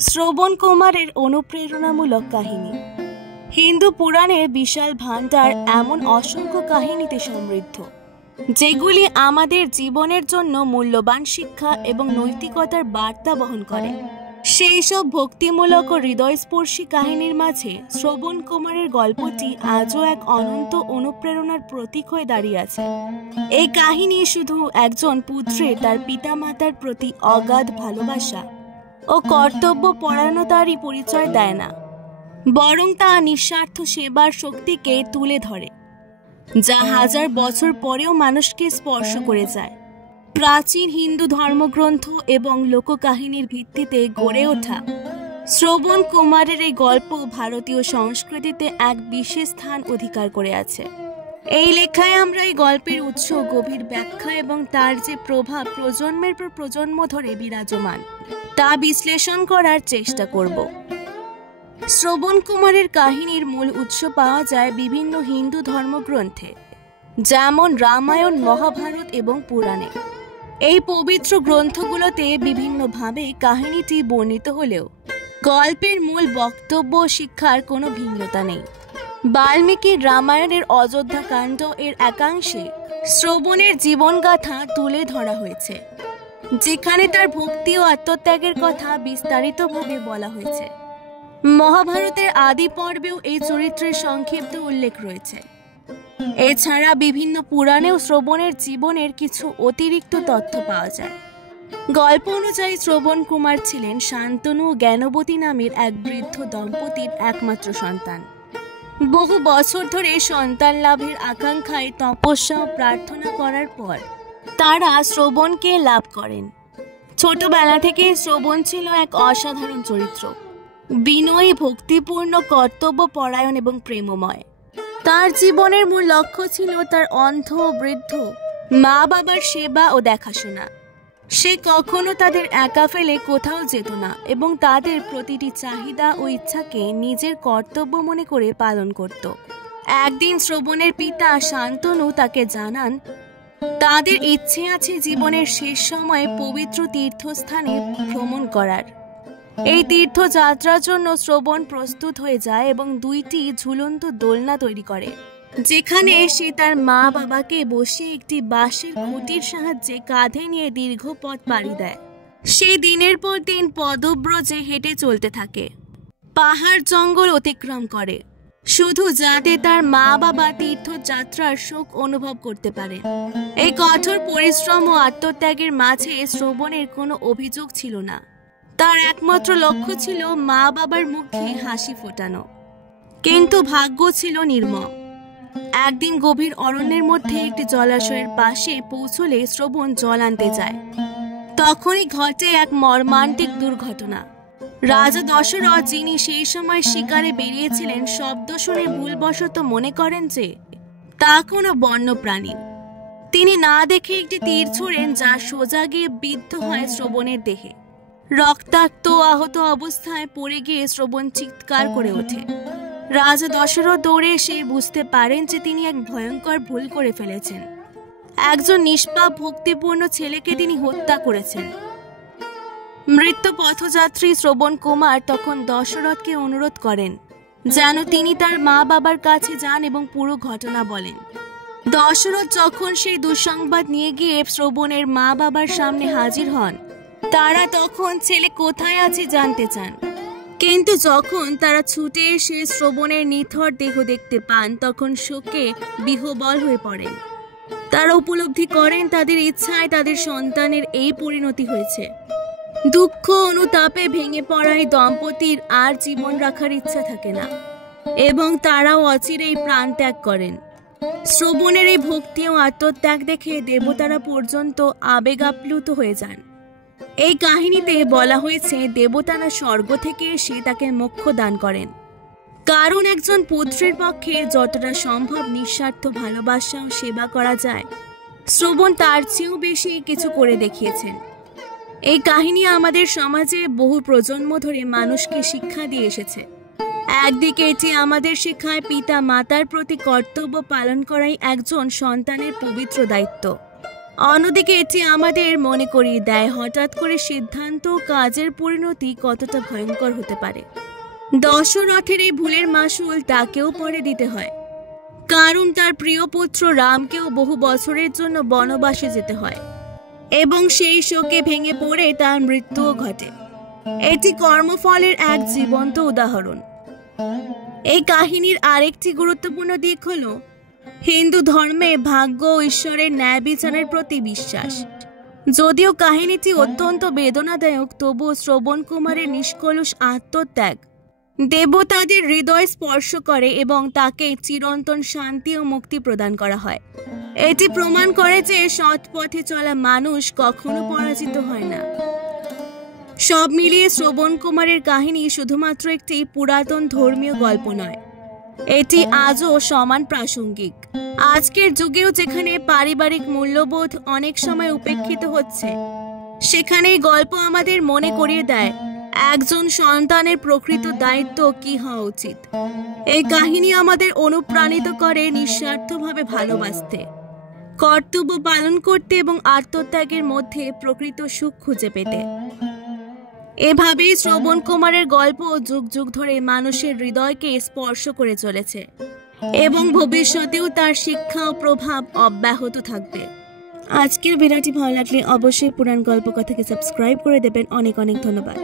শ্রবণ কুমারের অনুপ্রেরণামূলক কাহিনী। হিন্দু পুরাণের বিশাল ভান্ডার এমন অসংখ্য কাহিনীতে সমৃদ্ধ, যেগুলি আমাদের জীবনের জন্য মূল্যবান শিক্ষা এবং নৈতিকতার বার্তা বহন করে। সেই সব ভক্তিমূলক ও হৃদয়স্পর্শী কাহিনীর মাঝে শ্রবণ কুমারের গল্পটি আজও এক অনন্ত অনুপ্রেরণার প্রতীক হয়ে দাঁড়িয়ে আছে। এই কাহিনী শুধু একজন পুত্রের তার পিতামাতার প্রতি অগাধ ভালোবাসা ও কর্তব্য পরায়ণতারই পরিচয় দেয় না, বরং তা নিঃস্বার্থ সেবার শক্তিকে তুলে ধরে, যা হাজার বছর পরেও মানুষকে স্পর্শ করে যায়। প্রাচীন হিন্দু ধর্মগ্রন্থ এবং লোককাহিনীর ভিত্তিতে গড়ে ওঠা শ্রবণ কুমারের এই গল্প ভারতীয় সংস্কৃতিতে এক বিশেষ স্থান অধিকার করে আছে। এই লেখায় আমরা এই গল্পের উৎস, গভীর ব্যাখ্যা এবং তার যে প্রভাব প্রজন্মের পর প্রজন্ম ধরে বিরাজমান তা বিশ্লেষণ করার চেষ্টা করব। শ্রবণ কুমারের কাহিনীর মূল উৎস পাওয়া যায় বিভিন্ন হিন্দু ধর্মগ্রন্থে, যেমন রামায়ণ, মহাভারত এবং পুরাণে। এই পবিত্র গ্রন্থগুলোতে বিভিন্নভাবে কাহিনীটি বর্ণিত হলেও গল্পের মূল বক্তব্য শিক্ষার কোনো ভিন্নতা নেই। বাল্মীকির রামায়ণের অযোধ্যাকাণ্ড এর একাংশে শ্রবণের জীবনগাথা তুলে ধরা হয়েছে, যেখানে তার ভক্তি ও আত্মত্যাগের কথা বিস্তারিতভাবে বলা হয়েছে। মহাভারতের আদি পর্বেও এই চরিত্রের সংক্ষিপ্ত উল্লেখ রয়েছে। এছাড়া বিভিন্ন পুরাণেও শ্রবণের জীবনের কিছু অতিরিক্ত তথ্য পাওয়া যায়। গল্প অনুযায়ী শ্রবণ কুমার ছিলেন শান্তনু ও জ্ঞানবতী নামের এক বৃদ্ধ দম্পতির একমাত্র সন্তান। বহু বছর ধরে সন্তান লাভের আকাঙ্ক্ষায় তপস্যা ও প্রার্থনা করার পর তারা শ্রবণকে লাভ করেন। ছোটবেলা থেকে শ্রবণ ছিল এক অসাধারণ চরিত্র, বিনয়ী, ভক্তিপূর্ণ, কর্তব্য পরায়ণ এবং প্রেমময়। তার জীবনের মূল লক্ষ্য ছিল তার অন্ধ ও বৃদ্ধ মা বাবার সেবা ও দেখাশোনা। সে কখনো তাদের একা ফেলে কোথাও যেত না এবং তাদের প্রতিটি চাহিদা ও ইচ্ছাকে নিজের কর্তব্য মনে করে পালন করত। একদিন শ্রবণের পিতা শান্তনু তাকে জানান তাদের ইচ্ছে আছে জীবনের শেষ সময়ে পবিত্র তীর্থস্থানে ভ্রমণ করার। এই তীর্থযাত্রার জন্য শ্রবণ প্রস্তুত হয়ে যায় এবং দুইটি ঝুলন্ত দোলনা তৈরি করে, যেখানে সে তার মা বাবাকে বসিয়ে একটি বাঁশের খুঁটির সাহায্যে কাঁধে নিয়ে দীর্ঘ পথ পাড়ি দেয়। সে দিনের পর দিন পদব্রজে হেঁটে চলতে থাকে, পাহাড় জঙ্গল অতিক্রম করে, শুধু যাতে তার মা বাবা তীর্থযাত্রার শোক অনুভব করতে পারে। এই কঠোর পরিশ্রম ও আত্মত্যাগের মাঝে শ্রবণের কোনো অভিযোগ ছিল না। তার একমাত্র লক্ষ্য ছিল মা বাবার মুখে হাসি ফোটানো। কিন্তু ভাগ্য ছিল নির্মম। একদিন গভীর অরণ্যের মধ্যে একটি জলাশয়ের পাশে পৌঁছলে শ্রবণ জল আনতে যায়। তখনই ঘটে এক মর্মান্তিক দুর্ঘটনা। রাজা দশরথ, যিনি সেই সময় শিকারে বেরিয়েছিলেন, শব্দ শুনে ভুলবশত মনে করেন যে তা কোনো বন্য প্রাণী। তিনি না দেখে একটি তীর ছোড়েন, যা সোজা গিয়ে বিদ্ধ হয় শ্রবণের দেহে। রক্তাক্ত আহত অবস্থায় পড়ে গিয়ে শ্রবণ চিৎকার করে ওঠে। রাজা দশরথ দৌড়ে এসে বুঝতে পারেন যে তিনি এক ভয়ঙ্কর ভুল করে ফেলেছেন। একজন নিষ্পাপ ভক্তিপূর্ণ ছেলেকে তিনি হত্যা করেছেন। মৃত পথযাত্রী শ্রবণ কুমার তখন দশরথকে অনুরোধ করেন যেন তিনি তার মা বাবার কাছে যান এবং পুরো ঘটনা বলেন। দশরথ যখন সেই দুঃসংবাদ নিয়ে গিয়ে শ্রবণের মা বাবার সামনে হাজির হন, তারা তখন ছেলে কোথায় আছে জানতে চান। কিন্তু যখন তারা ছুটে এসে শ্রবণের নিথর দেহ দেখতে পান, তখন শোকে বিহ্বল হয়ে পড়েন। তারা উপলব্ধি করেন তাদের ইচ্ছায় তাদের সন্তানের এই পরিণতি হয়েছে। দুঃখ অনুতাপে ভেঙে পড়ায় দম্পতির আর জীবন রাখার ইচ্ছা থাকে না এবং তারাও অচিরেই প্রাণ ত্যাগ করেন। শ্রবণের এই ভক্তি ও আত্মত্যাগ দেখে দেবতারা পর্যন্ত আবেগাপ্লুত হয়ে যান। এই কাহিনীতে বলা হয়েছে দেবতারা স্বর্গ থেকে এসে তাকে মোক্ষ দান করেন, কারণ একজন পুত্রের পক্ষে যতটা সম্ভব নিঃস্বার্থ ভালোবাসা ও সেবা করা যায়, শ্রবণ তার চেয়েও বেশি কিছু করে দেখিয়েছেন। এই কাহিনী আমাদের সমাজে বহু প্রজন্ম ধরে মানুষকে শিক্ষা দিয়ে এসেছে। একদিকে এটি আমাদের শেখায় পিতা মাতার প্রতি কর্তব্য পালন করাই একজন সন্তানের পবিত্র দায়িত্ব, অন্যদিকে এটি আমাদের মনে করিয়ে দেয় হঠাৎ করে সিদ্ধান্ত ও কাজের পরিণতি কতটা ভয়ঙ্কর হতে পারে। দশরথের এই ভুলের মাসুল তাকেও পরে দিতে হয়, কারণ তার প্রিয় পুত্র রামকেও বহু বছরের জন্য বনবাসে যেতে হয় এবং সেই শোকে ভেঙে পড়ে তার মৃত্যুও ঘটে। এটি কর্মফলের এক জীবন্ত উদাহরণ। এই কাহিনীর আরেকটি গুরুত্বপূর্ণ দিক হলো হিন্দু ধর্মে ভাগ্য ও ঈশ্বরের ন্যায় বিচারের প্রতি বিশ্বাস। যদিও কাহিনীটি অত্যন্ত বেদনাদায়ক, তবুও শ্রবণ কুমারের নিষ্কলুষ আত্মত্যাগ দেবতাদের হৃদয় স্পর্শ করে এবং তাকে চিরন্তন শান্তি ও মুক্তি প্রদান করা হয়। এটি প্রমাণ করে যে সৎ পথে চলা মানুষ কখনো পরাজিত হয় না। সব মিলিয়ে শ্রবণ কুমারের কাহিনী শুধুমাত্র একটি পুরাতন ধর্মীয় গল্প নয়, এটি আজও সমান প্রাসঙ্গিক। আজকের যুগেও যেখানে পারিবারিক মূল্যবোধ অনেক সময় উপেক্ষিত হচ্ছে, সেখানে এই গল্প আমাদের মনে করিয়ে দেয় একজন সন্তানের প্রকৃত দায়িত্ব কি হওয়া উচিত। এই কাহিনী আমাদের অনুপ্রাণিত করে নিঃস্বার্থভাবে ভালোবাসতে, কর্তব্য পালন করতে এবং আত্মত্যাগের মধ্যে প্রকৃত সুখ খুঁজে পেতে। এভাবেই শ্রবণ কুমারের গল্প যুগ যুগ ধরে মানুষের হৃদয়কে স্পর্শ করে চলেছে এবং ভবিষ্যতেও তার শিক্ষা ও প্রভাব অব্যাহত থাকবে। আজকের ভিডিওটি ভালো লাগলে অবশ্যই পুরাণ গল্প কথাকে সাবস্ক্রাইব করে দেবেন। অনেক অনেক ধন্যবাদ।